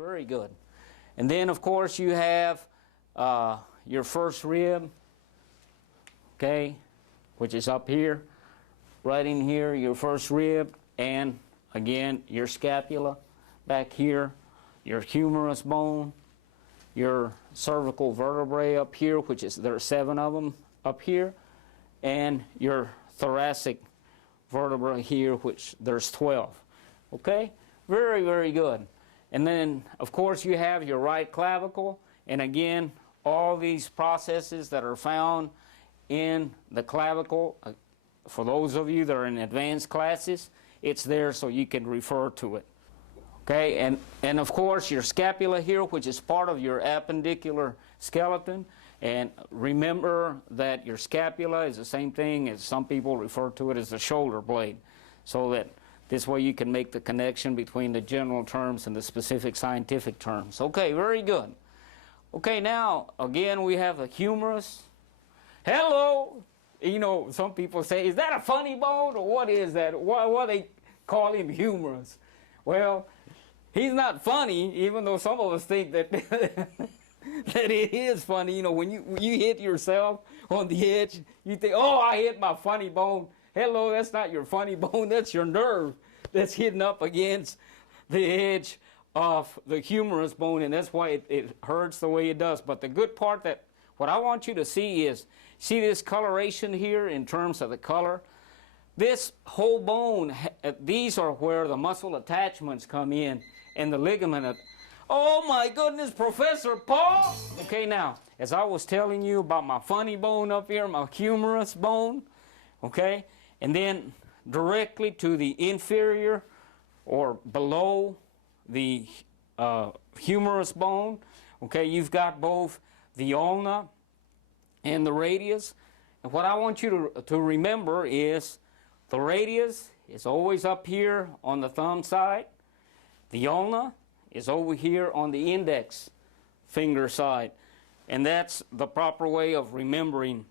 Very good. And then, of course, you have your first rib, okay, which is up here, right in here, your first rib, and again, your scapula back here, your humerus bone, your cervical vertebrae up here, which is, there are 7 of them up here, and your thoracic vertebra here, which there's 12. Okay? Very, very good. And then, of course, you have your right clavicle, and again, all these processes that are found in the clavicle, for those of you that are in advanced classes, it's there so you can refer to it. Okay, and of course your scapula here, which is part of your appendicular skeleton, and remember that your scapula is the same thing as some people refer to it as the shoulder blade, so that this way you can make the connection between the general terms and the specific scientific terms. Okay, very good. Okay, now again we have the humerus. Hello! You know, some people say, is that a funny bone or what is that? Why they call him humerus? Well, he's not funny, even though some of us think that that it is funny. You know, when you hit yourself on the edge, you think, oh, I hit my funny bone. Hello, that's not your funny bone, that's your nerve that's hidden up against the edge of the humerus bone, and that's why it hurts the way it does. But the good part, that what I want you to see is, see this coloration here in terms of the color? This whole bone, these are where the muscle attachments come in, and the ligament. Oh my goodness, Professor Paul! Okay, now, as I was telling you about my funny bone up here, my humerus bone, okay, and then directly to the inferior or below the humerus bone, okay, you've got both the ulna and the radius. And what I want you to remember is the radius is always up here on the thumb side. The ulna is over here on the index finger side. And that's the proper way of remembering.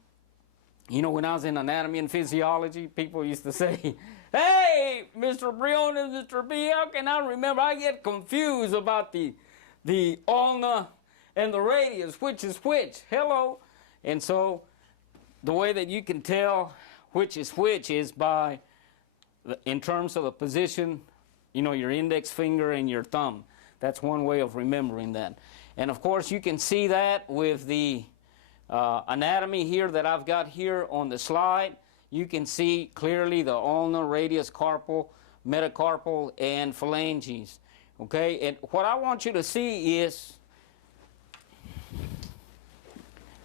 You know, when I was in anatomy and physiology, people used to say, hey, Mr. Briones, Mr. B, how can I remember? I get confused about the ulna and the radius, which is which. Hello. And so the way that you can tell which is by, in terms of the position, you know, your index finger and your thumb. That's one way of remembering that. And of course you can see that with the anatomy here that I've got here on the slide. You can see clearly the ulna, radius, carpal, metacarpal, and phalanges. Okay, and what I want you to see is,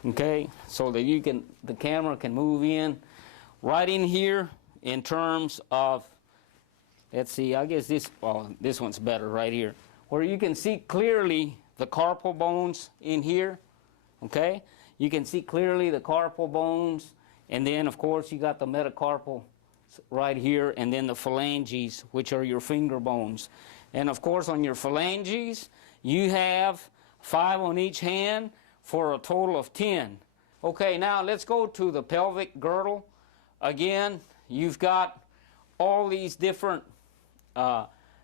okay, so that you can, the camera can move in right in here in terms of, let's see, I guess this, well, this one's better right here, where you can see clearly the carpal bones in here. Okay, you can see clearly the carpal bones, and then of course you got the metacarpal right here, and then the phalanges, which are your finger bones. And of course on your phalanges you have 5 on each hand for a total of 10. Okay, now let's go to the pelvic girdle. Again, you've got all these different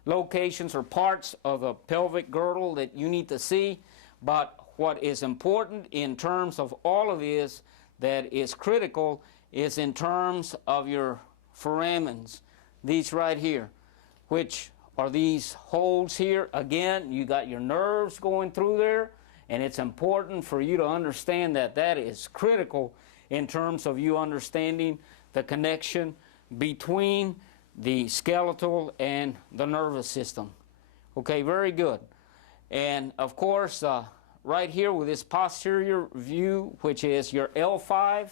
locations or parts of the pelvic girdle that you need to see, but what is important in terms of all of this that is critical is in terms of your foramens, these right here, which are these holes here. Again, you got your nerves going through there, and it's important for you to understand that that is critical in terms of you understanding the connection between the skeletal and the nervous system. Okay, very good. And of course, right here with this posterior view, which is your L5,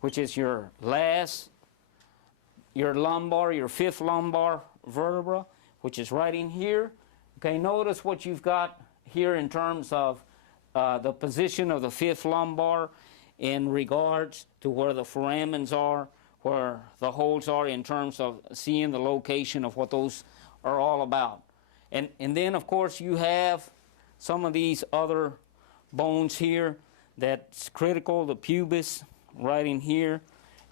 which is your last, your lumbar, your 5th lumbar vertebra, which is right in here. Okay, notice what you've got here in terms of the position of the 5th lumbar in regards to where the foramens are, where the holes are, in terms of seeing the location of what those are all about. And then of course you have some of these other bones here that's critical, the pubis right in here,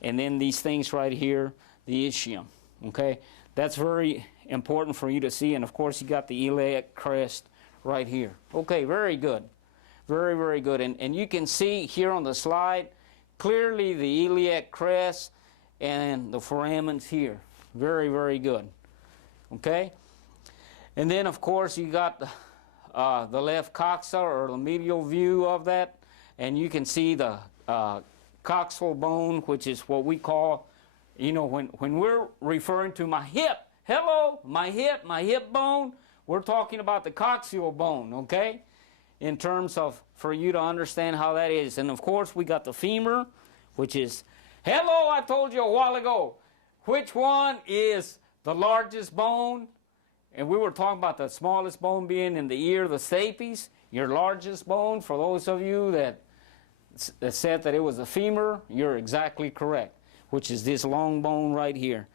and then these things right here, the ischium. Okay, that's very important for you to see. And of course you got the iliac crest right here. Okay, very good. Very, very good. And you can see here on the slide clearly the iliac crest and the foramens here. Very, very good. Okay? And then, of course, you got the left coxa, or the medial view of that, and you can see the coxal bone, which is what we call, you know, when we're referring to my hip, hello, my hip bone, we're talking about the coxal bone, okay? In terms of, for you to understand how that is. And of course, we got the femur, which is, hello, I told you a while ago, which one is the largest bone? And we were talking about the smallest bone being in the ear, the stapes. Your largest bone, for those of you that said that it was the femur, you're exactly correct, which is this long bone right here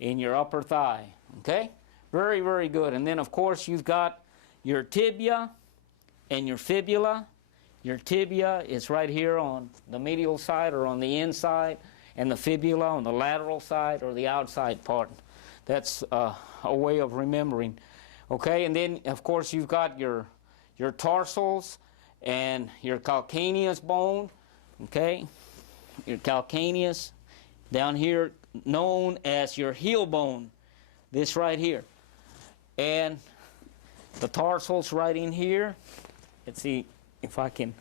in your upper thigh, okay? Very, very good. And then, of course, you've got your tibia and your fibula. Your tibia is right here on the medial side or on the inside, and the fibula on the lateral side or the outside part. That's a way of remembering. Okay, and then, of course, you've got your tarsals and your calcaneus bone. Okay, your calcaneus down here, known as your heel bone, this right here. And the tarsals right in here. Let's see if I can,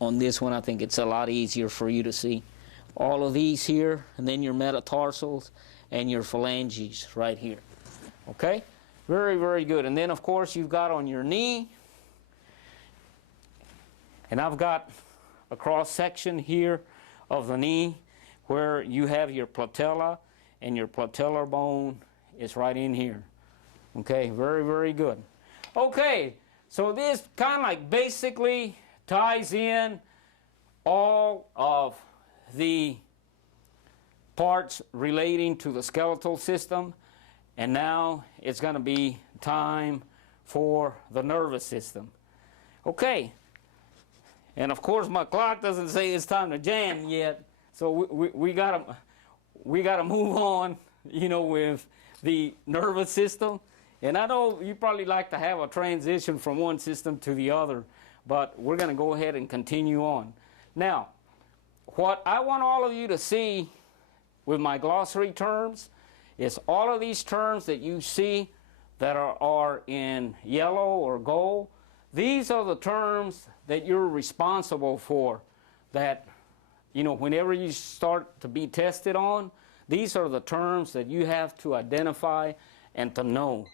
on this one I think it's a lot easier for you to see. All of these here, and then your metatarsals and your phalanges right here. Okay? Very, very good. And then, of course, you've got on your knee, and I've got a cross-section here of the knee where you have your patella, and your patellar bone is right in here. Okay? Very, very good. Okay, so this kind of like basically ties in all of the parts relating to the skeletal system, and now it's going to be time for the nervous system. Okay, and of course my clock doesn't say it's time to jam yet, so we gotta move on, you know, with the nervous system. And I know you probably like to have a transition from one system to the other, but we're going to go ahead and continue on. Now, what I want all of you to see with my glossary terms is all of these terms that you see that are in yellow or gold. These are the terms that you're responsible for, that, you know, whenever you start to be tested on, these are the terms that you have to identify and to know.